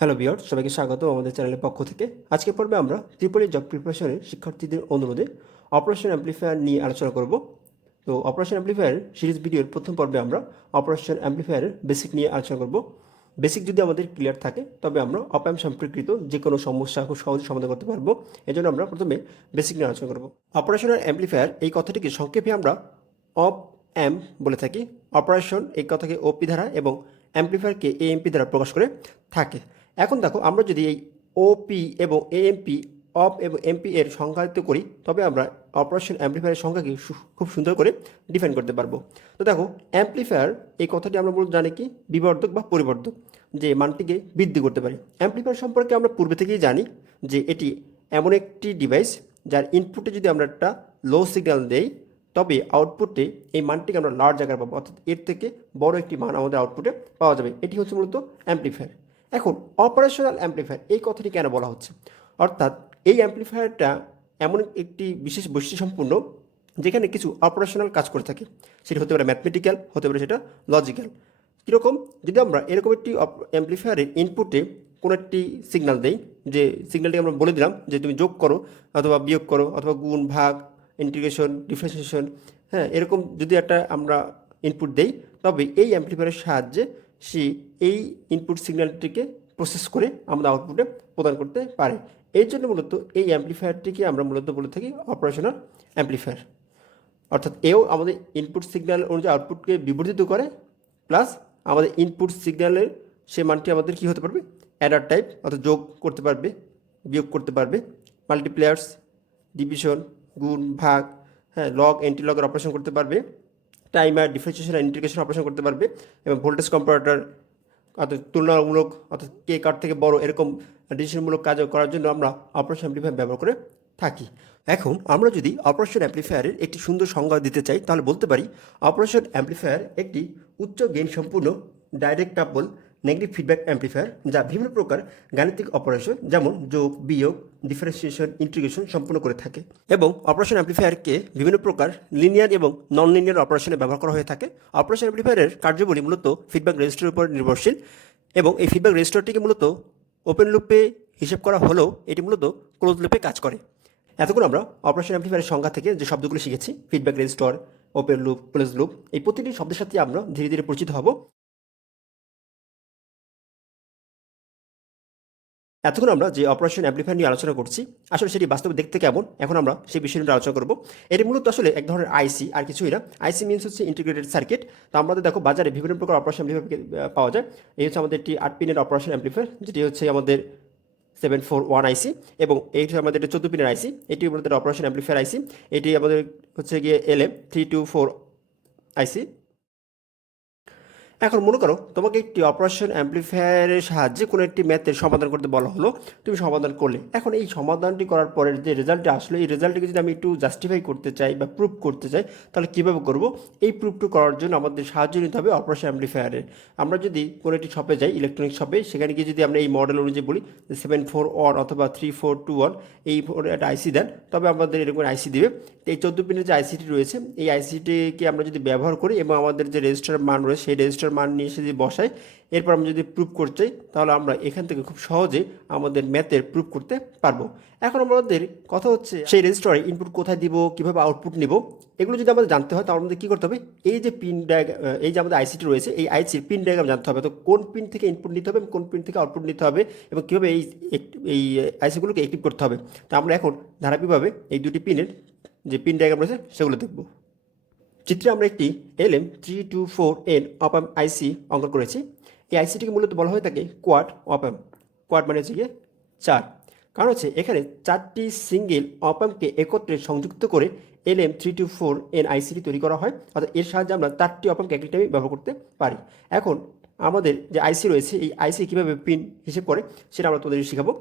Hello viewers, সবাইকে স্বাগত আমাদের চ্যানেলের পক্ষ থেকে। আজকের পর্বে আমরা ত্রিপুরী জব প্রিপারেশনের শিক্ষার্থীদের অনুরোধে অপারেশন অ্যাম্প্লিফায়ার নিয়ে আলোচনা করব। তো অপারেশন অ্যাম্প্লিফায়ার সিরিজ ভিডিওর প্রথম পর্বে আমরা অপারেশন অ্যাম্প্লিফায়ারের বেসিক নিয়ে আলোচনা করব। বেসিক যদি আমাদের ক্লিয়ার থাকে তবে আমরা অপ-অ্যাম্প সম্পর্কিত যে কোনো সমস্যা খুব সহজে সমাধান করতে পারবো। এজন্য আমরা প্রথমে বেসিক নিয়ে আলোচনা করব। অপারেশনাল অ্যাম্প্লিফায়ার এই কথাটিকে সংক্ষেপে আমরা অপ অ্যাম্প বলে থাকি। অপারেশন এই কথাকে ওপি দ্বারা এবং অ্যাম্প্লিফায়ারকে এএমপি দ্বারা প্রকাশ করে থাকে। এখন দেখো, আমরা যদি এই ওপি এবং এএমপি অপ এবং এমপি এর সংজ্ঞায়িত করি তবে আমরা অপারেশন অ্যাম্প্লিফায়ারের সংখ্যাকে খুব সুন্দর করে ডিফাইন করতে পারবো। তো দেখো, অ্যাম্প্লিফায়ার এই কথাটি আমরা মূলত জানি কি বিবর্ধক বা পরিবর্ধক, যে মানটিকে বৃদ্ধি করতে পারে। অ্যাম্প্লিফায়ার সম্পর্কে আমরা পূর্বে থেকেই জানি যে এটি এমন একটি ডিভাইস যার ইনপুটে যদি আমরা একটা লো সিগন্যাল দেই তবে আউটপুটে এই মানটিকে আমরা লার্জ আকার পাবো, অর্থাৎ এর থেকে বড় একটি মান আমাদের আউটপুটে পাওয়া যাবে। এটি হচ্ছে মূলত অ্যাম্প্লিফায়ার। এখন অপারেশনাল অ্যাম্প্লিফায়ার এই কথাটি কেন বলা হচ্ছে, অর্থাৎ এই অ্যাম্প্লিফায়ারটা এমন একটি বিশেষ বৈশিষ্ট্য সম্পূর্ণ যেখানে কিছু অপারেশনাল কাজ করে থাকে। সেটা হতে পারে ম্যাথমেটিক্যাল, হতে পারে সেটা লজিক্যাল। কীরকম, যদি আমরা এরকম একটি অ্যাম্প্লিফায়ারের ইনপুটে কোনো একটি সিগন্যাল দেই, যে সিগন্যালটি আমরা বলে দিলাম যে তুমি যোগ করো অথবা বিয়োগ করো অথবা গুণ ভাগ ইন্টিগ্রেশন ডিফারেন্সিয়েশন, হ্যাঁ, এরকম যদি একটা আমরা ইনপুট দেই তবে এই অ্যাম্প্লিফায়ারের সাহায্যে সে এই ইনপুট সিগন্যালটিকে প্রসেস করে আমাদের আউটপুটে প্রদান করতে পারে। এই জন্য মূলত এই অ্যাম্প্লিফায়ারটিকে আমরা মূলত বলে থাকি অপারেশনাল অ্যাম্প্লিফায়ার। অর্থাৎ এও আমাদের ইনপুট সিগন্যাল অনুযায়ী আউটপুটকে বিবর্ধিত করে, প্লাস আমাদের ইনপুট সিগন্যালের সে মানটি আমাদের কী হতে পারবে, অ্যাডার টাইপ, অর্থাৎ যোগ করতে পারবে, বিয়োগ করতে পারবে, মাল্টিপ্লেয়ার্স, ডিভিশন, গুণ ভাগ, হ্যাঁ, লগ এন্টিলগের অপারেশন করতে পারবে, টাইমার ডিফারেন্সিয়েশন আর ইন্টিগ্রেশন অপারেশন করতে পারবে, এবং ভোল্টেজ কম্পারেটর অর্থাৎ তুলনামূলক অর্থাৎ কে কার থেকে বড় এরকম ডিসিশনমূলক কাজ করার জন্য আমরা অপারেশন অ্যাম্প্লিফায়ার ব্যবহার করে থাকি। এখন আমরা যদি অপারেশন অ্যাম্প্লিফায়ারের একটি সুন্দর সংজ্ঞা দিতে চাই তাহলে বলতে পারি অপারেশন অ্যাম্প্লিফায়ার একটি উচ্চ গেইন সম্পূর্ণ ডাইরেক্ট কাপল নেগেটিভ ফিডব্যাক অ্যাম্প্লিফায়ার যা বিভিন্ন প্রকার গাণিতিক অপারেশন যেমন যোগ বিয়োগ ডিফারেন্সিয়েশন ইন্টিগ্রেশন সম্পূর্ণ করে থাকে। এবং অপারেশন অ্যাম্প্লিফায়ারকে বিভিন্ন প্রকার লিনিয়ার এবং নন লিনিয়ার অপারেশনে ব্যবহার করা হয়ে থাকে। অপারেশন অ্যাম্প্লিফায়ারের কার্যবলী মূলত ফিডব্যাক রেজিস্টারের উপর নির্ভরশীল এবং এই ফিডব্যাক রেজিস্টারটিকে মূলত ওপেন লুপে হিসেব করা হলেও এটি মূলত ক্লোজ লুপে কাজ করে। এতক্ষণ আমরা অপারেশন অ্যাম্প্লিফায়ারের সংজ্ঞা থেকে যে শব্দগুলো শিখেছি, feedback register, open loop, close loop, এই প্রতিটি শব্দের সাথে আমরা ধীরে ধীরে পরিচিত হব। এতক্ষণ আমরা যে অপারেশন অ্যাম্প্লিফায়ার নিয়ে আলোচনা করছি আসলে সেটি বাস্তবে দেখতে কেমন, এখন আমরা সেই বিষয় নিয়ে আলোচনা করব। এটি মূলত আসলে এক ধরনের আইসি, আর কিছুই না। আইসি মিনস হচ্ছে ইন্টিগ্রেটেড সার্কিট। তো আমাদের দেখো বাজারে বিভিন্ন প্রকার অপারেশন অ্যাম্প্লিফায়ার পাওয়া যায়। এই হচ্ছে আমাদের একটি 8 পিনের অপারেশন অ্যাম্প্লিফায়ার, যেটি হচ্ছে আমাদের 741 আইসি, এবং এই হচ্ছে আমাদের 14 পিনের আইসি। এটি আমাদের অপারেশন অ্যাম্প্লিফায়ার আইসি। এটি আমাদের হচ্ছে গিয়ে LM324 আইসি। এখন মনে করো তোমাকে একটি অপারেশন অ্যাম্প্লিফায়ারের সাহায্যে কোনো একটি ম্যাথের সমাধান করতে বলা হলো, তুমি সমাধান করলে। এখন এই সমাধানটি করার পরে যে রেজাল্টটি আসলো এই রেজাল্টটিকে যদি আমি একটু জাস্টিফাই করতে চাই বা প্রুভ করতে চাই তাহলে কীভাবে করব? এই প্রুফটি করার জন্য আমাদের সাহায্য নিতে হবে অপারেশন অ্যাম্প্লিফায়ারের। আমরা যদি কোনো একটি শপে যাই, ইলেকট্রনিক শপে, সেখানে গিয়ে যদি আমরা এই মডেল অনুযায়ী বলি 741 অথবা 3421 এই একটা আইসি দেন, তবে আমাদের এরকম আইসি দেবে। এই 14 পিনের যে আইসিটি রয়েছে এই আইসিটিকে আমরা যদি ব্যবহার করি এবং আমাদের যে রেজিস্টার মান রয়েছে সেই রেজিস্টার মান নিয়ে এসে যদি বসাই, এরপর আমরা যদি প্রুফ করতে চাই তাহলে আমরা এখান থেকে খুব সহজে আমাদের ম্যাথের প্রুফ করতে পারবো। এখন আমাদের কথা হচ্ছে সেই রেজিস্টারে ইনপুট কোথায় দিব, কীভাবে আউটপুট নিব, এগুলো যদি আমাদের জানতে হয় তাহলে আমাদের কী করতে হবে, এই যে পিন ডায়াগ্রাম, এই যে আমাদের আইসিটি রয়েছে এই আইসির পিন ডায়াগ্রাম জানতে হবে। তো কোন পিন থেকে ইনপুট নিতে হবে এবং কোন পিন থেকে আউটপুট নিতে হবে এবং কীভাবে এই আইসিগুলোকে অ্যাক্টিভ করতে হবে। তো আমরা এখন ধারাবাহিকভাবে এই দুটি পিনের যে পিন ডায়াগ্রাম রয়েছে সেগুলো দেখব। চিত্রে আমরা একটি LM324N অপ-অ্যাম্প আইসি অঙ্কন করেছি। এই আইসিটিকে মূলত বলা হয়ে থাকে কোয়াড অপ-অ্যাম্প। কোয়াড মানে হচ্ছে গিয়ে 4, কারণ হচ্ছে এখানে 4টি সিঙ্গেল অপ-অ্যাম্পকে একত্রে সংযুক্ত করে LM324N আইসিটি তৈরি করা হয়, অর্থাৎ এর সাহায্যে আমরা 4টি অপ-অ্যাম্পকে একই টাইমে ব্যবহার করতে পারি। এখন আমাদের যে আইসি রয়েছে এই আইসি কীভাবে পিন হিসেব করে সেটা আমরা তোমাদের শেখাবো।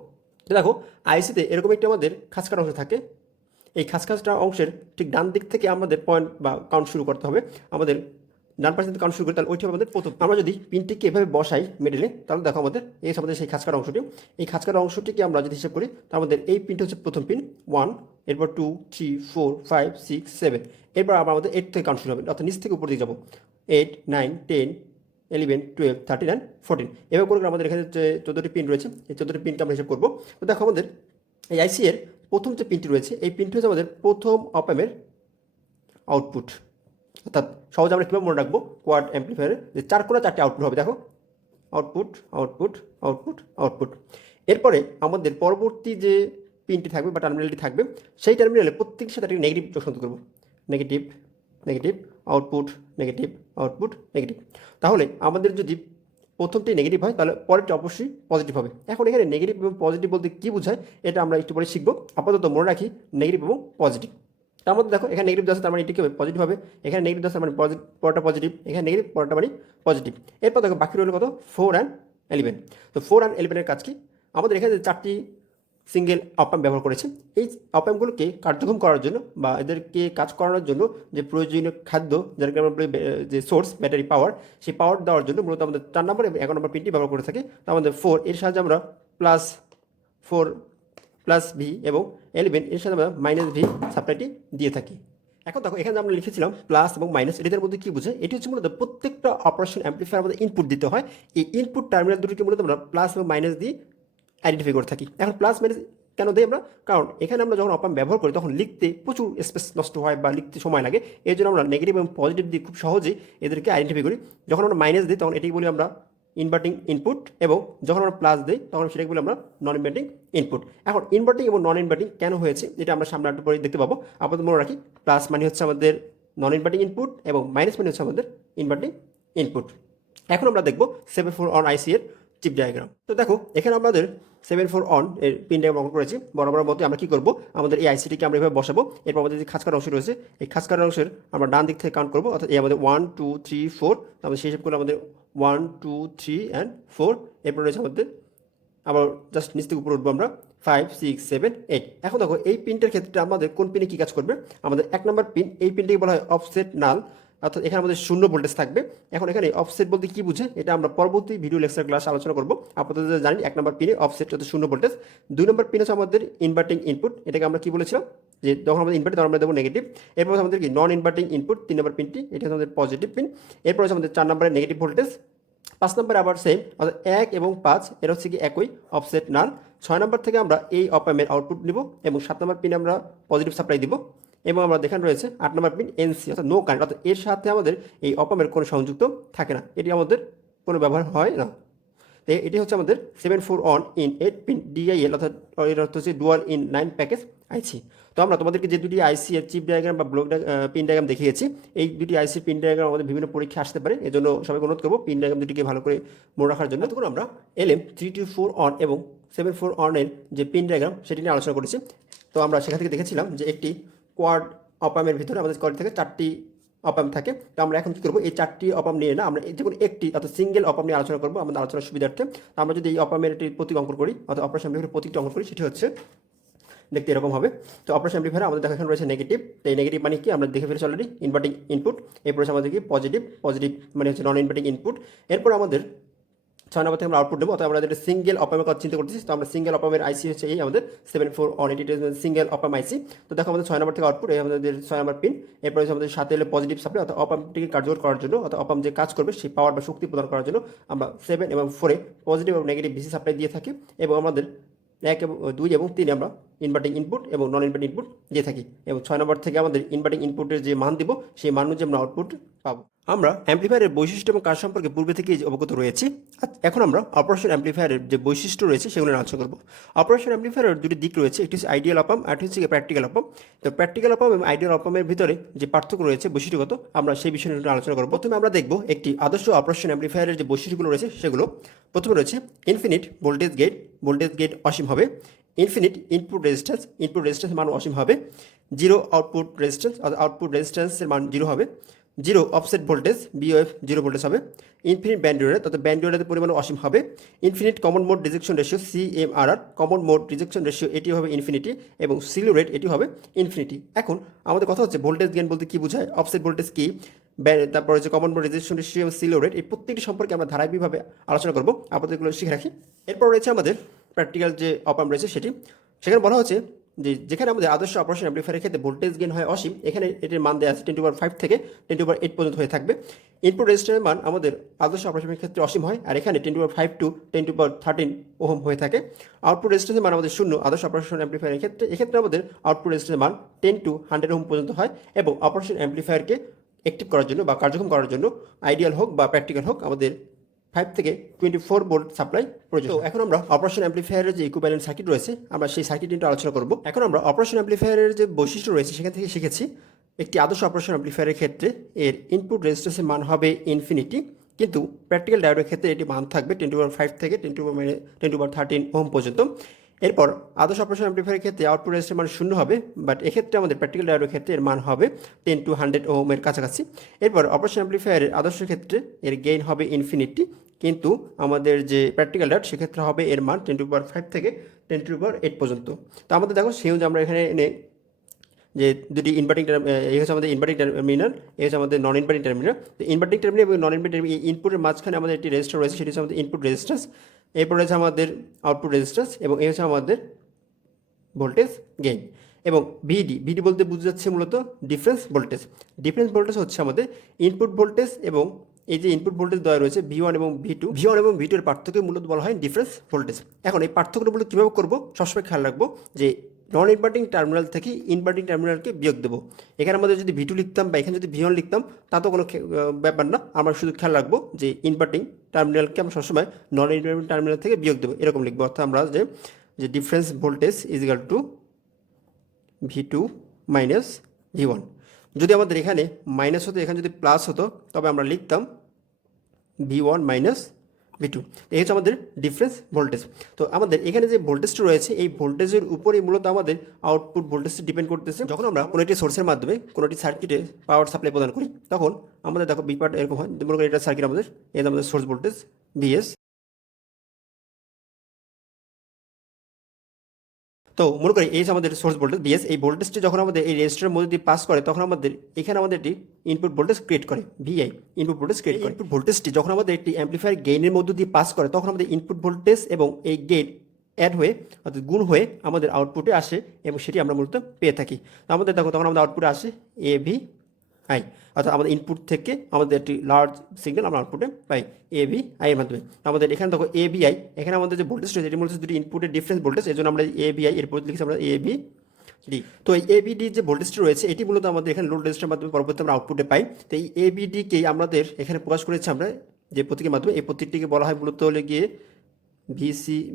তো দেখো, আইসিতে এরকম একটি আমাদের খাঁজকাটা অংশ থাকে। এই খাঁজকাটা অংশের ঠিক ডান দিক থেকে আমাদের পয়েন্ট বা কাউন্ট শুরু করতে হবে। আমাদের ডান পাশে কাউন্ট শুরু করি তাহলে ওইটি আমাদের প্রথম। আমরা যদি পিনটিকে এভাবে বসাই মিডলে তাহলে দেখো আমাদের এই আমাদের সেই খাঁজকাটা অংশটি। এই খাঁজকাটা অংশটিকে আমরা যদি হিসাব করি তাহলে আমাদের এই পিনটা হচ্ছে প্রথম পিন 1, এরপর 2, 3, 4, 5, 6, 7, এরপর আবার আমাদের 8 থেকে কাউন্ট শুরু হবে, অর্থাৎ নিচ থেকে উপর দিকে যাবো 8, 9, 10, 11, 12, 13 অ্যান্ড 14 এভাবে করে আমাদের এখানে যে 14টি পিন রয়েছে এই 14টি পিনকে আমরা হিসাব করবো। তো দেখো আমাদের এই আইসি এর প্রথম যে পিনটি রয়েছে এই পিনটি হচ্ছে আমাদের প্রথম অপ-অ্যাম্পের আউটপুট, অর্থাৎ সহজে আমরা কীভাবে মনে রাখবো কোয়াড অ্যাম্পলিফায়ারের যে 4 কোণা 4টি আউটপুট হবে। দেখো আউটপুট আউটপুট আউটপুট আউটপুট। এরপরে আমাদের পরবর্তী যে পিনটি থাকবে বা টার্মিনালটি থাকবে সেই টার্মিনালে প্রত্যেকটির সাথে একটা নেগেটিভ যোগ করবো। Negative negative output negative output negative. তাহলে আমাদের যদি প্রথমটি নেগেটিভ হয় তাহলে পরেরটি অবশ্যই পজিটিভ হবে। এখন এখানে নেগেটিভ এবং পজিটিভ বলতে কী বোঝায় এটা আমরা একটু পরে শিখবো। আপাতত মনে রাখি নেগেটিভ এবং পজিটিভ। তার মধ্যে দেখো এখানে নেগেটিভ আছে তার মানে এটি কি হবে পজিটিভ হবে, এখানে নেগেটিভ আছে মানে পরেরটা পজিটিভ, এখানে নেগেটিভ পরেরটা মানে পজিটিভ। এরপর দেখো বাকি রইল কত 4 অ্যান্ড 11। তো 4 অ্যান্ড 11 কাজ কি, আমাদের এখানে 4টি সিঙ্গেল অপ-অ্যাম্প ব্যবহার করেছে। এই অপ-অ্যাম্পগুলোকে কার্যক্ষম করার জন্য বা এদেরকে কাজ করানোর জন্য যে প্রয়োজনীয় খাদ্য যাদেরকে আমরা বলি যে সোর্স ব্যাটারি পাওয়ার, সেই পাওয়ার দেওয়ার জন্য মূলত আমাদের 4 নম্বর এবং 11 নম্বর পিনটি ব্যবহার করে থাকি। তো আমাদের 4 এর সাহায্যে আমরা +4 প্লাস ভি এবং 11 এর সাথে আমরা -ভি সাপ্লাইটি দিয়ে থাকি। এখন দেখো এখানে আমরা লিখেছিলাম প্লাস এবং মাইনাস, এটার মধ্যে কী বোঝায়, এটি হচ্ছে মূলত প্রত্যেকটা অপারেশন অ্যাম্পলিফায়ার আমাদের ইনপুট দিতে হয়। এই ইনপুট টার্মিনাল দুটিকে মূলত আমরা প্লাস এবং মাইনাস দিয়ে আইডেন্টিফাই করে থাকি। এখন প্লাস মাইনাস কেন দিই আমরা, কারণ এখানে আমরা যখন অপ-অ্যাম্প ব্যবহার করি তখন লিখতে প্রচুর স্পেস নষ্ট হয় বা লিখতে সময় লাগে। এর জন্য আমরা নেগেটিভ এবং পজিটিভ দিয়ে খুব সহজেই এদেরকে আইডেন্টিফাই করি। যখন আমরা মাইনাস দিই তখন এটিকে বলি আমরা ইনভার্টিং ইনপুট, এবং যখন আমরা প্লাস দিই তখন সেটাকে বলি আমরা নন ইনভার্টিং ইনপুট। এখন ইনভার্টিং এবং নন ইনভার্টিং কেন হয়েছে এটা আমরা সামনে একটু পরে দেখতে পাবো। আপাতত মনে রাখি প্লাস মানে হচ্ছে আমাদের নন ইনভার্টিং ইনপুট এবং মাইনাস মানে হচ্ছে আমাদের ইনভার্টিং ইনপুট। এখন আমরা দেখবো 741 অন আইসি এর চিপ ডায়াগ্রাম। তো দেখো এখানে আমাদের 741 অন এর পিন ডায়াগ্রাম অঙ্কন করেছি। বরাবর মতো আমরা কী করবো, আমাদের এই আইসিটিকে আমরা এভাবে বসাবো। এরপর আমাদের যে খাঁজকাটা অংশ রয়েছে এই খাঁজকাটা অংশের আমরা ডান দিক থেকে কাউন্ট করবো, অর্থাৎ এই আমাদের 1 2 3 4, আমাদের সেই হিসাব করলে আমাদের 1 2 3 অ্যান্ড 4। এরপর রয়েছে আমাদের আবার জাস্ট নিচ থেকে উপরে উঠবো আমরা 5 6 7 8। এখন দেখো এই পিনটার ক্ষেত্রে আমাদের কোন পিনে কী কাজ করবে, আমাদের 1 নম্বর পিন, এই পিনটাকে বলা হয় অফসেট নাল, অর্থাৎ এখানে আমাদের 0 ভোল্টেজ থাকবে। এখন এখানে অফসেট বলতে কী বুঝে এটা আমরা পরবর্তী ভিডিও লেকচার ক্লাস আলোচনা করবো। আপাতত জানি 1 নম্বর পিনে অফসেট অর্থাৎ 0 ভোল্টেজ। 2 নম্বর পিন হচ্ছে আমাদের ইনভার্টিং ইনপুট, এটাকে আমরা কী বলেছিলাম যে যখন আমাদের ইনভার্টিং তখন আমরা দেবো নেগেটিভ। এরপর আমাদের কি নন ইনভার্টিং ইনপুট 3 নম্বর পিনটি, এটা হচ্ছে আমাদের পজিটিভ পিন। এরপর হচ্ছে আমাদের 4 নম্বরের নেগেটিভ ভোল্টেজ। 5 নম্বরে আবার সেম, অর্থাৎ 1 এবং 5 এর হচ্ছে কি একই অফসেট নাল। 6 নম্বর থেকে আমরা এই অপ-অ্যাম্পের আউটপুট নিব এবং 7 নম্বর পিনে আমরা পজিটিভ সাপ্লাই দিব। এবং আমরা দেখানো রয়েছে 8 নম্বর পিন এনসি, অর্থাৎ নো কারেন্ট, অর্থাৎ এর সাথে আমাদের এই অপ-অ্যাম্পের কোনো সংযুক্ত থাকে না, এটি আমাদের কোনো ব্যবহার হয় না। তো এটি হচ্ছে আমাদের 741 অন ইন 8 পিন ডিআইএল, অর্থাৎ এর অর্থ হচ্ছে ডুয়াল ইন 9 প্যাকেজ আইসি। তো আমরা তোমাদেরকে যে দুটি আইসি এর চিপ ডায়াগ্রাম বা ব্লক পিন ডায়াগ্রাম দেখিয়েছি, এই দুটি আইসি পিন ডায়াগ্রাম আমাদের বিভিন্ন পরীক্ষা আসতে পারে, এজন্য সবাইকে অনুরোধ করবো পিন ডায়াগ্রাম দুটিকে ভালো করে মনে রাখার জন্য। তখন আমরা LM324 অন এবং 74 অনের যে পিন ডায়াগ্রাম সেটি নিয়ে আলোচনা করেছি। তো আমরা সেখান থেকে দেখেছিলাম যে একটি কোয়াড অপ-অ্যাম্পের ভিতরে আমাদের কোয়াড থেকে 4টি অপ-অ্যাম্প থাকে। তো আমরা এখন কী করবো, এই 4টি অপ-অ্যাম্প নিয়ে না আমরা যে কোনো একটি অর্থাৎ সিঙ্গেল অপ-অ্যাম্প নিয়ে আলোচনা করবো আমাদের আলোচনার সুবিধার্থে। তো আমরা যদি এই অপ-অ্যাম্পের একটি প্রতীক অঙ্কন করি অর্থাৎ অপারেশন অ্যাম্পলিফায়ারের প্রতীকটি অঙ্কন করি, সেটি হচ্ছে দেখতে এরকম হবে। তো অপারেশন অ্যাম্পলিফায়ারে আমাদের দেখা রয়েছে নেগেটিভ, তো এই নেগেটিভ মানে কি আমরা দেখে ফেলেছি অলরেডি ইনভার্টিং ইনপুট। এরপর হচ্ছে আমাদের কি পজিটিভ, পজিটিভ মানে হচ্ছে নন ইনভার্টিং ইনপুট। এরপর আমাদের 6 নম্বর থেকে আমরা আউটপুট দেবো, অর্থাৎ আমরা একটা সিঙ্গেল অপ-অ্যাম্পের কথা চিন্তা করতেছি। তো আমরা সিঙ্গেল অপ-অ্যাম্পের আইসি হচ্ছে এই আমাদের 74 অন, এটি সিঙ্গেল অপ-অ্যাম্প আইসি। তো দেখো আমাদের 6 নম্বর থেকে আউটপুট এই আমাদের 6 নম্বর পিন। এরপর হচ্ছে আমাদের সাথে হলে পজিটিভ সাপ্লাই, অর্থাৎ অপ-অ্যাম্পটিকে কার্যকর করার জন্য অর্থাৎ অপ-অ্যাম্প যে কাজ করবে সেই পাওয়ার বা শক্তি প্রদান করার জন্য আমরা 7 এবং 4 পজিটিভ এবং নেগেটিভ ভিসি সাপ্লাই দিয়ে থাকি। এবং আমাদের 1 এবং 2 এবং 3 আমরা ইনভার্টিং ইনপুট এবং নন ইনভার্টিং ইনপুট দিয়ে থাকি। এবং 6 নম্বর থেকে আমাদের ইনভার্টিং ইনপুটের যে মান দিব সেই মান অনুযায়ী আমরা আউটপুট পাবো। আমরা অ্যাম্পলিফায়ারের বৈশিষ্ট্য এবং কাজ সম্পর্কে পূর্বে থেকেই অবগত রয়েছি। এখন আমরা অপারেশন অ্যাম্পলিফায়ারের যে বৈশিষ্ট্য রয়েছে সেগুলো আলোচনা করব। অপারেশন অ্যাম্পলিফায়ারের দুটি দিক রয়েছে, একটি হচ্ছে আইডিয়াল অপ-অ্যাম্প আর একটি হচ্ছে প্র্যাকটিক্যাল অপ-অ্যাম্প। তো প্র্যাকটিক্যাল অপ-অ্যাম্প এবং আইডিয়াল অপ-অ্যাম্পের ভিতরে যে পার্থক্য রয়েছে বৈশিষ্ট্যগত, আমরা সেই বিষয়ে আলোচনা করব। প্রথমে আমরা দেখব একটি আদর্শ অপারেশন অ্যাম্পলিফায়ারের যে বৈশিষ্ট্যগুলো রয়েছে সেগুলো। প্রথমে রয়েছে ইনফিনিট ভোল্টেজ গেট অসীম হবে। ইনফিনিট ইনপুট রেজিস্ট্যান্সের মান অসীম হবে। জিরো আউটপুট রেজিস্ট্যান্স, আউটপুট রেজিস্ট্যান্সের মান 0 হবে। Zero offset voltage VOF 0 voltage হবে। ইনফিনিট ব্যান্ড ডিউরেট, অর্থাৎ ব্যান্ড ডিউরেটের পরিমাণ অসীম হবে। Infinite common mode rejection ratio CMRR, common mode rejection ratio এটি হবে ইনফিনিটি, এবং স্লিউ রেট এটি হবে ইনফিনিটি। এখন আমাদের কথা হচ্ছে ভোল্টেজ গেইন বলতে কী বোঝায়, অফসেট ভোল্টেজ কী, তারপর হচ্ছে কমন মোড রিজেকশন রেশিও এবং স্লিউ রেট, এই প্রত্যেকটি সম্পর্কে আমরা ধারাবাহিকভাবে আলোচনা করবো। আপাতত এগুলো শিখে রাখি। এরপর রয়েছে আমাদের প্র্যাকটিক্যাল যে অপ-অ্যাম্প রয়েছে সেটি, সেখানে বলা হচ্ছে যেখানে আমাদের আদর্শ অপারেশন অ্যাম্প্লিফায়ারের ক্ষেত্রে ভোল্টেজ গেইন হয় অসীম, এখানে এটির মান দেওয়া আছে 10⁵ থেকে 10⁸ পর্যন্ত হয়ে থাকবে। ইনপুট রেজিস্ট্যান্সের মান আমাদের আদর্শ অপারেশনের ক্ষেত্রে অসীম হয়, আর এখানে 10⁵ টু 10⁻13 ওহম হয়ে থাকে। আউটপুট রেজিস্ট্যান্সের মান আমাদের 0 আদর্শ অপারেশন অ্যাম্প্লিফায়ারের ক্ষেত্রে, এক্ষেত্রে আমাদের আউটপুট রেজিস্ট্যান্সের মান 10 to 100 ওহম পর্যন্ত হয়। এবং অপারেশন অ্যাম্প্লিফায়ারকে অ্যাক্টিভ করার জন্য বা কার্যক্ষম করার জন্য আইডিয়াল হোক বা প্র্যাকটিক্যাল হোক আমাদের 5 থেকে 24 ভোল্ট সাপ্লাই প্রয়োজন। তো এখন আমরা অপারেশন অ্যাম্প্লিফায়ারের যে ইকুইভ্যালেন্ট সার্কিট রয়েছে আমরা সেই সার্কিট নিয়ে আলোচনা করব। এখন আমরা অপারেশন অ্যাম্প্লিফায়ারের যে বৈশিষ্ট্য রয়েছে সেখান থেকে শিখেছি একটি আদর্শ অপারেশন অ্যাম্প্লিফায়ারের ক্ষেত্রে এর ইনপুট রেজিস্ট্যান্সের মান হবে ইনফিনিটি, কিন্তু প্র্যাকটিক্যাল ডায়োডের ক্ষেত্রে এটি মান থাকবে 10⁵ থেকে 10⁻13 ওহম পর্যন্ত। এরপর আদর্শ অপারেশন অ্যাম্প্লিফায়ারের ক্ষেত্রে আউটপুট রেজিস্ট্যান্সের মান 0 হবে, বাট এক্ষেত্রে আমাদের প্র্যাকটিক্যাল ডায়োডের ক্ষেত্রে এর মান হবে 10 to 100 ওহমের কাছাকাছি। এরপর অপারেশন অ্যাম্প্লিফায়ারের আদর্শ ক্ষেত্রে এর গেইন হবে ইনফিনিটি, কিন্তু আমাদের যে প্র্যাকটিক্যাল ডায়োড সেক্ষেত্রে হবে এর মান 10⁵ থেকে 10⁸ পর্যন্ত। তো আমাদের দেখো সেই অনুযায়ী আমরা এখানে এনে যে দুটি ইনভার্টিং এই হচ্ছে আমাদের ইনভার্টিং টার্মিনাল, এই হচ্ছে আমাদের নন ইনভার্টিং টার্মিনাল। তো ইনভার্টিং টার্মিনাল এবং নন ইনভার্টিং টার্মিনাল ইনপুটের মাঝখানে আমাদের একটি রেজিস্টার রয়েছে, সেটি হচ্ছে আমাদের ইনপুট রেজিস্ট্যান্স। এরপর রয়েছে আমাদের আউটপুট রেজিস্ট্যান্স এবং এই হচ্ছে আমাদের ভোল্টেজ গেইন। এবং ভিডি বলতে বোঝা যাচ্ছে মূলত ডিফারেন্স ভোল্টেজ। ডিফারেন্স ভোল্টেজ হচ্ছে আমাদের ইনপুট ভোল্টেজ এবং এই যে ইনপুট ভোল্টেজ দেওয়া রয়েছে V1 এবং V2 এর পার্থক্য মূলত বলা হয় ডিফারেন্স ভোল্টেজ। এখন এই পার্থক্যটা মূলত কীভাবে করবো সবসময় খেয়াল রাখবো যে নন ইনভার্টিং টার্মিনাল থেকে ইনভার্টিং টার্মিনালকে বিয়োগ দেবো। এখানে আমাদের যদি V2 লিখতাম বা এখানে যদি V1 লিখতাম তাতেও কোনো ব্যাপার না, আমরা শুধু খেয়াল রাখবো যে ইনভার্টিং টার্মিনালকে আমরা সবসময় নন ইনভার্টিং টার্মিনাল থেকে বিয়োগ দেবো, এরকম লিখবো। অর্থাৎ আমরা যে difference voltage is equal two V2 minus V1। যদি আমাদের এখানে মাইনাস হতো, এখানে যদি প্লাস হতো, তবে আমরা লিখতাম V1 মাইনাস V2। এই হচ্ছে আমাদের ডিফারেন্স ভোল্টেজ। তো আমাদের এখানে যে ভোল্টেজটা রয়েছে এই ভোল্টেজের উপরেই মূলত আমাদের আউটপুট ভোল্টেজটা ডিপেন্ড করতেছে। যখন আমরা কোনো একটি সোর্সের মাধ্যমে কোনো একটি সার্কিটে পাওয়ার সাপ্লাই প্রদান করি তখন আমাদের দেখো বি পার্ট এরকম হয়, মনে করি এটা সার্কিট আমাদের, এই আমাদের সোর্স ভোল্টেজ VS। তো মনে করি এই যে আমাদের সোর্স ভোল্টেজ VS, এই ভোল্টেজটি যখন আমাদের এই রেজিস্টারের মধ্যে দিয়ে পাস করে তখন আমাদের এখানে আমাদের একটি ইনপুট ভোল্টেজ ক্রিয়েট করে VI, ইনপুট ভোল্টেজ ক্রিয়েট করে। ইনপুট ভোল্টেজটি যখন আমাদের একটি অ্যাম্প্লিফায়ার গেইনের মধ্যে দিয়ে পাস করে তখন আমাদের ইনপুট ভোল্টেজ এবং এই গেইন অ্যাড হয়ে অর্থাৎ গুণ হয়ে আমাদের আউটপুটে আসে এবং সেটি আমরা মূলত পেয়ে থাকি। তো আমাদের দেখো তখন আমাদের আউটপুটে আসে AVI, অর্থাৎ আমাদের ইনপুট থেকে আমাদের একটি লার্জ সিগন্যাল আমরা আউটপুটে পাই AVI এর মাধ্যমে। আমাদের এখানে দেখো AVI, এখানে আমাদের যে ভোল্টেজ রয়েছে এটি মূলত দুটি ইনপুটের ডিফারেন্স ভোল্টেজ, এই জন্য আমরা AVI এরপর লিখছি আমরা AVD। তো এই AVD যে ভোল্টেজটি রয়েছে এটি মূলত আমাদের এখানে লোড রেজিস্টারের মাধ্যমে পরবর্তী আমরা আউটপুটে পাই। তো এই AVDকেই আমাদের এখানে প্রকাশ করেছি আমরা যে প্রতীকের মাধ্যমে, এই প্রতীকটিকে বলা হয় মূলত হলে গিয়ে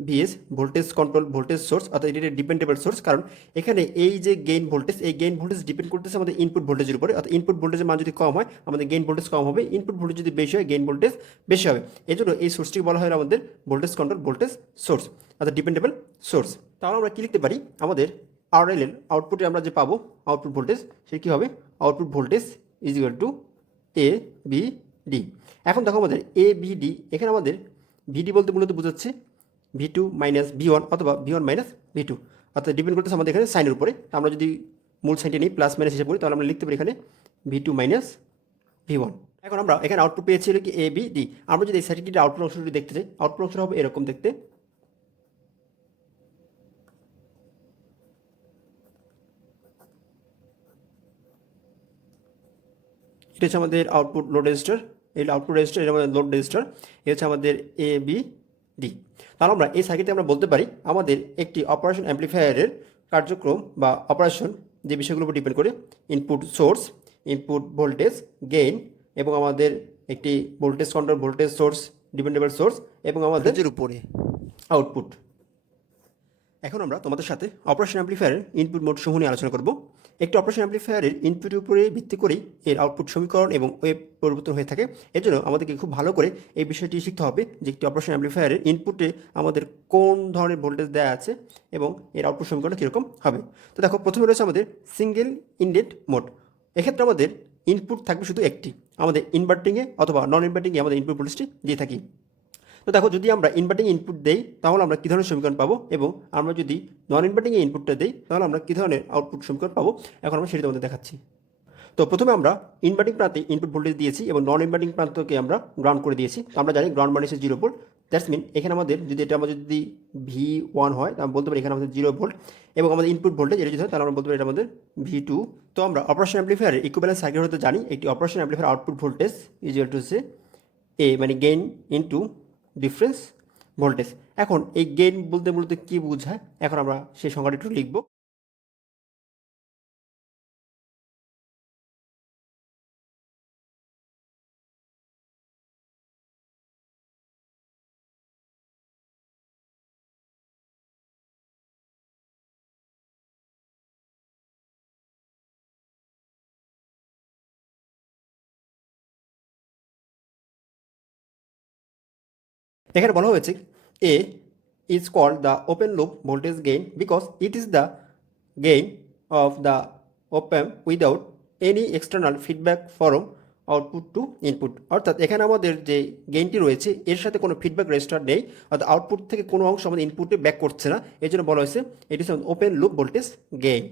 VS voltage control voltage source, অর্থাৎ এটি ডিপেন্ডেবল সোর্স। কারণ এখানে এই যে গেইন ভোল্টেজ, এই গেইন ভোল্টেজ ডিপেন্ড করতেছে আমাদের ইনপুট ভোল্টেজের উপরে। অর্থাৎ ইনপুট ভোল্টেজের মান যদি কম হয় আমাদের গেইন ভোল্টেজ কম হবে, ইনপুট ভোল্টেজ যদি বেশি হয় গেইন ভোল্টেজ বেশি হবে। এই জন্য এই সোর্সটিকে বলা হয় আমাদের ভোল্টেজ কন্ট্রোল ভোল্টেজ সোর্স, অর্থাৎ ডিপেন্ডেবল সোর্স। তাহলে আমরা কি লিখতে পারি, আমাদের RL এর আউটপুটে আমরা যে পাবো আউটপুট ভোল্টেজ সেটি কী হবে, output voltage is equal to ABD। এখন দেখো আমাদের ABD, এখানে আমাদের VD বলতে মূলত বোঝাচ্ছে V2 মাইনাস V1 অথবা V1 মাইনাস V2, অর্থাৎ ডিপেন্ড করতেছে আমাদের এখানে সাইনের উপরে। আমরা যদি মূল সাইনটি নিই প্লাস মাইনাস হিসাব করি তাহলে আমরা লিখতে পারি এখানে V2 মাইনাস V1। এখন আমরা এখানে আউটপুট পেয়েছি হলো কি ABD। আমরা যদি এই সার্কিটের আউটপুট অংশটি দেখতে চাই, আউটপুট অংশটা হবে এরকম দেখতে। এটা হচ্ছে আমাদের আউটপুট লোড রেজিস্টার, এই আউটপুট রেজিস্টার এটা আমাদের লোড রেজিস্টার, এই হচ্ছে আমাদের ABD। তাহলে আমরা এই সার্কিটে আমরা বলতে পারি আমাদের একটি অপারেশন অ্যাম্প্লিফায়ারের কার্যক্রম বা অপারেশন যে বিষয়গুলোর উপর ডিপেন্ড করে input source, input voltage gain এবং আমাদের একটি voltage control voltage source dependable source এবং আমাদের উপরে আউটপুট। এখন আমরা তোমাদের সাথে অপারেশন অ্যাম্প্লিফায়ারের ইনপুট মোড সমূহ নিয়ে আলোচনা করব। একটি অপারেশন অ্যাম্প্লিফায়ারের ইনপুটের উপরে ভিত্তি করেই এর আউটপুট সমীকরণ এবং ওয়েভ পরিবর্তন হয়ে থাকে। এর জন্য আমাদেরকে খুব ভালো করে এই বিষয়টি শিখতে হবে যে একটি অপারেশন অ্যাম্প্লিফায়ারের ইনপুটে আমাদের কোন ধরনের ভোল্টেজ দেওয়া আছে এবং এর আউটপুট সমীকরণ কীরকম হবে। তো দেখো প্রথমে রয়েছে আমাদের সিঙ্গেল ইনডেট মোড। এক্ষেত্রে আমাদের ইনপুট থাকবে শুধু একটি, আমাদের ইনভার্টিংয়ে অথবা নন ইনভার্টিংয়ে আমাদের ইনপুট ভোল্টেজটি দিয়ে থাকি। তো দেখো যদি আমরা ইনভার্টিং ইনপুট দেই তাহলে আমরা কী ধরনের সমীকরণ পাবো, এবং আমরা যদি নন ইনভার্টিংয়ে ইনপুটটা দিই তাহলে আমরা কী ধরনের আউটপুট সমীকরণ পাবো, এখন আমরা সেটা তোমাদের দেখাচ্ছি। তো প্রথমে আমরা ইনভার্টিং প্রান্তে ইনপুট ভোল্টেজ দিয়েছি এবং নন ইনভার্টিং প্রান্তকে আমরা গ্রাউন্ড করে দিয়েছি। তো আমরা জানি গ্রাউন্ড মানে হচ্ছে 0 ভোল্ট, দ্যাটস মিন এখানে আমাদের যদি এটা আমাদের যদি V1 হয় তাহলে বলতে পারি এখানে আমাদের 0 ভোল্ট, এবং আমাদের ইনপুট ভোল্টেজ এটা যদি হয় তাহলে আমরা বলতে পারি এটা আমাদের V2। তো আমরা অপারেশন অ্যাম্প্লিফায়ারের ইকুইভ্যালেন্ট সার্কিট হতে জানি একটি operation amplifier output voltage equal to হচ্ছে এ মানে গেইন ইনটু ডিফারেন্স ভোল্টেজ। এখন এই গেইন বলতে মূলত কী বোঝায়, এখন আমরা সেই সংজ্ঞাটা একটু লিখব। এখানে বলা হয়েছে A is called the open loop voltage gain because it is the gain of the op-amp without any external feedback from output to input. অর্থাৎ এখানে আমাদের যে গেইনটি রয়েছে এর সাথে কোনো ফিডব্যাক রেজিস্টার নেই, অর্থাৎ আউটপুট থেকে কোনো অংশ আমাদের ইনপুটে ব্যাক করছে না, এই জন্য বলা হয়েছে এটি হচ্ছে ওপেন লুপ ভোল্টেজ গেইন।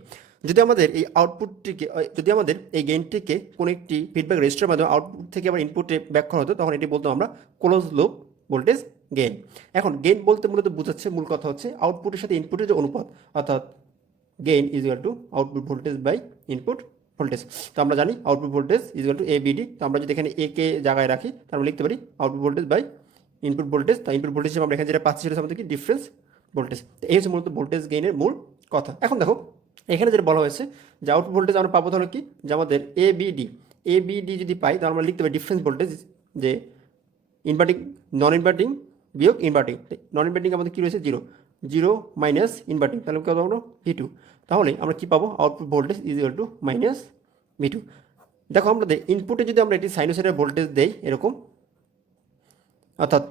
যদি আমাদের এই আউটপুটটিকে যদি আমাদের এই গেইনটিকে কোনো একটি ফিডব্যাক রেজিস্টারের মাধ্যমে আউটপুট থেকে আবার ইনপুটে ব্যাক করা হতো তখন এটি বলতাম আমরা ক্লোজ লুপ ভোল্টেজ গেইন। এখন গেইন বলতে মূলত বোঝাচ্ছে, মূল কথা হচ্ছে আউটপুটের সাথে ইনপুটের যে অনুপাত, অর্থাৎ gain is equal to output voltage by input voltage. তো আমরা জানি output voltage is equal to ABD। তো আমরা যদি এখানে এ কে জায়গায় রাখি তাহলে আমরা লিখতে পারি output voltage by input voltage. তো ইনপুট ভোল্টেজ আমরা এখানে যেটা পাচ্ছি সেটা আমাদের কি ডিফারেন্স ভোল্টেজ। তো এই হচ্ছে মূলত ভোল্টেজ গেইনের মূল কথা। এখন দেখো এখানে যেটা বলা হয়েছে যে আউটপুট ভোল্টেজ আমরা পাবো তাহলে কি, যে আমাদের ABD যদি পাই তাহলে আমরা লিখতে পারি ডিফারেন্স ভোল্টেজ, যে ইনভার্টিং নন ইনভার্টিং বিয়োগ ইনভার্টিং। নন ইনভার্টিং আমাদের কী রয়েছে 0 মাইনাস ইনভার্টিং, তাহলে কত পাবো V2। তাহলে আমরা কী পাবো output voltage is equal two minus V2। দেখো আমাদের ইনপুটে যদি আমরা একটি সাইনোসয়েডাল ভোল্টেজ দেই এরকম, অর্থাৎ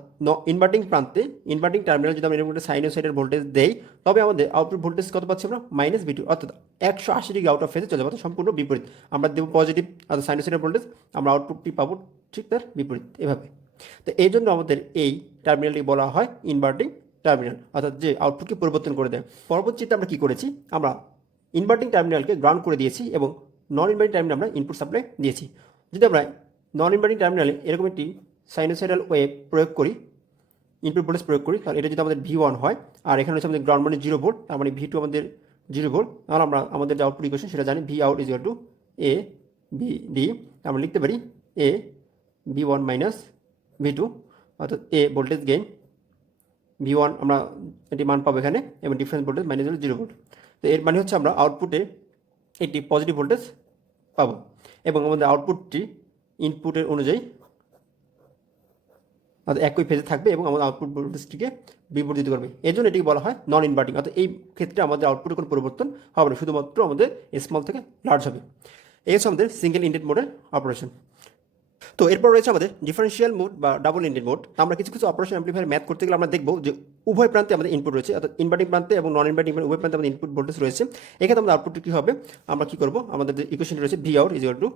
ইনভার্টিং প্রান্তে ইনভার্টিং টার্মিনাল যদি আমরা এরকম একটা সাইনোসয়েডাল ভোল্টেজ দেই তবে আমাদের আউটপুট ভোল্টেজ কত পাচ্ছি আমরা মাইনাস V2, অর্থাৎ 180 ডিগ্রি আউট অফ ফেজে চলে যাবে, সম্পূর্ণ বিপরীত। আমরা দেবো পজিটিভ অর্থাৎ সাইনোসয়েডাল ভোল্টেজ, আমরা আউটপুটটি পাবো ঠিক তার বিপরীত এভাবে। তো এই জন্য আমাদের এই টার্মিনালটি বলা হয় ইনভার্টিং টার্মিনাল, অর্থাৎ যে আউটপুটকে পরিবর্তন করে দেয়। পরবর্তীতে আমরা কী করেছি, আমরা ইনভার্টিং টার্মিনালকে গ্রাউন্ড করে দিয়েছি এবং নন ইনভার্টিং টার্মিনাল আমরা ইনপুট সাপ্লাই দিয়েছি। যদি আমরা নন ইনভার্টিং টার্মিনালে এরকম একটি সাইনোসয়েডাল ওয়েভ প্রয়োগ করি, ইনপুট ভোল্টেজ প্রয়োগ করি, তাহলে এটা যদি আমাদের V1 হয় আর এখানে হচ্ছে আমাদের গ্রাউন্ড মানে 0 ভোল্ট, তার মানে V2 আমাদের 0 ভোল্ট, তাহলে আমরা আমাদের যে আউটপুট ইকুয়েশন সেটা জানি V out is equal to ABD। আমরা লিখতে পারি A V1 মাইনাস V2, অর্থাৎ A ভোল্টেজ গেইন V1 আমরা এটি মান পাবো এখানে, এবং ডিফারেন্স ভোল্টেজ মাইনাস 0 ভোল্ট। তো এর মানে হচ্ছে আমরা আউটপুটে একটি পজিটিভ ভোল্টেজ পাবো এবং আমাদের আউটপুটটি ইনপুটের অনুযায়ী অর্থাৎ একই ফেজে থাকবে এবং আমাদের আউটপুট ভোল্টেজটিকে বিবর্তিত করবে। এই জন্য এটিকে বলা হয় নন ইনভার্টিং, অর্থাৎ এই ক্ষেত্রে আমাদের আউটপুটে কোনো পরিবর্তন হবে না, শুধুমাত্র আমাদের স্মল থেকে লার্জ হবে। এই হচ্ছে আমাদের সিঙ্গেল ইনডেড মোডের অপারেশন। তো এরপর রয়েছে আমাদের ডিফারেন্সিয়াল মোড বা ডাবল ইনডেড মোড। আমরা কিছু কিছু অপারেশন অ্যাম্প্লিফায়ার ম্যাথ করতে গেলে আমরা দেখব যে উভয় প্রান্তে আমাদের ইনপুট রয়েছে, অর্থাৎ ইনভার্টিং প্রান্তে এবং নন ইনভার্টিং উভয় প্রান্তে আমাদের ইনপুট ভোল্টেজ রয়েছে। এক্ষেত্রে আমাদের আউটপুট কী হবে, আমরা কী করবো, আমাদের যে ইকুয়েশন রয়েছে V out is equal to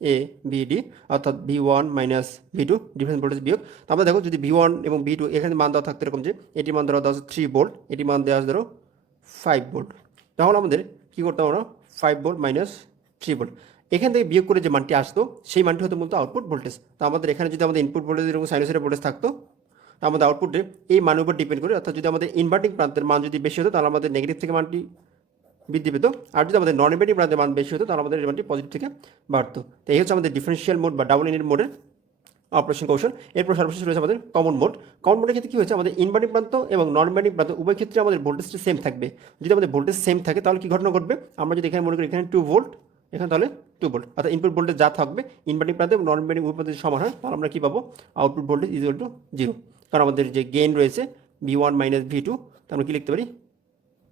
ABD, অর্থাৎ V1 minus V2 difference voltage বিয়োগ। তো আমরা দেখো যদি V1 এবং V2 এখানে মান দেওয়া থাকতে এরকম যে এটি মান দেওয়া আছে 3 ভোল্ট, এটি মান দেওয়া আছে ধরো 5 ভোল্ট, তাহলে আমাদের কী করতে হবে, 5 ভোল্ট মাইনাস 3 ভোল্ট এখান থেকে বিয়োগ করে যে মানটি আসতো সেই মানটি হতো মূলত আউটপুট ভোল্টেজ। তো আমাদের এখানে যদি আমাদের ইনপুট ভোল্টেজ এবং সাইনোসয়েডাল ভোল্টেজ থাকতো তো আমাদের আউটপুটে এই মানের উপর ডিপেন্ড করে, অর্থাৎ যদি আমাদের ইনভার্টিং প্রান্তের মান যদি বেশি হতো তাহলে আমাদের নেগেটিভ থেকে মানটি বৃদ্ধি পেত, আর যদি আমাদের নন ইনভার্টিং প্রান্তের মান বেশি হতো তাহলে আমাদের এই মানটি পজিটিভ থেকে বাড়তো। তো এই হচ্ছে আমাদের ডিফারেন্সিয়াল মোড বা ডাবল ইনডেড মোডের অপারেশন কৌশল। এরপর সর্বশেষ রয়েছে আমাদের কমন মোড। কমন মোডের ক্ষেত্রে কী হয়েছে, আমাদের ইনভার্টিং প্রান্ত এবং নন ইনভার্টিং প্রান্ত উভয় ক্ষেত্রে আমাদের ভোল্টেজটা সেম থাকবে। যদি আমাদের ভোল্টেজ সেম থাকে তাহলে কী ঘটনা ঘটবে, আমরা যদি এখানে মনে করি এখানে 2 ভোল্ট, এখানে তাহলে 2 ভোল্ট, অর্থাৎ ইনপুট ভোল্টেজ যা থাকবে ইনভার্টিং প্রান্তে এবং নন ইনভার্টিং উভয় প্রান্তে সমান হয়, তাহলে আমরা কী পাবো output voltage is equal two 0, কারণ আমাদের যে গেইন রয়েছে V1 মাইনাস V2, তাহলে আমরা কী লিখতে পারি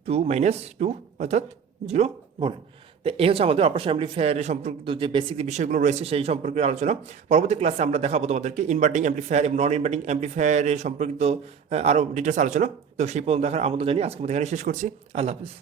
2 মাইনাস 2 অর্থাৎ 0 ভোল্ট। তো এই হচ্ছে আমাদের অপারেশন অ্যাম্প্লিফায়ারের সম্পর্কিত যে বেসিক যে বিষয়গুলো রয়েছে সেই সম্পর্কে আলোচনা। পরবর্তী ক্লাসে আমরা দেখাবো তোমাদেরকে ইনভার্টিং অ্যাম্প্লিফায়ার এবং নন ইনভার্টিং অ্যাম্প্লিফায়ারের সম্পর্কিত আরও ডিটেলস আলোচনা। তো সেই পর্যন্ত দেখার আমন্ত্রণ জানিয়ে আজকে আমাদের এখানে শেষ করছি। আল্লাহ হাফিজ।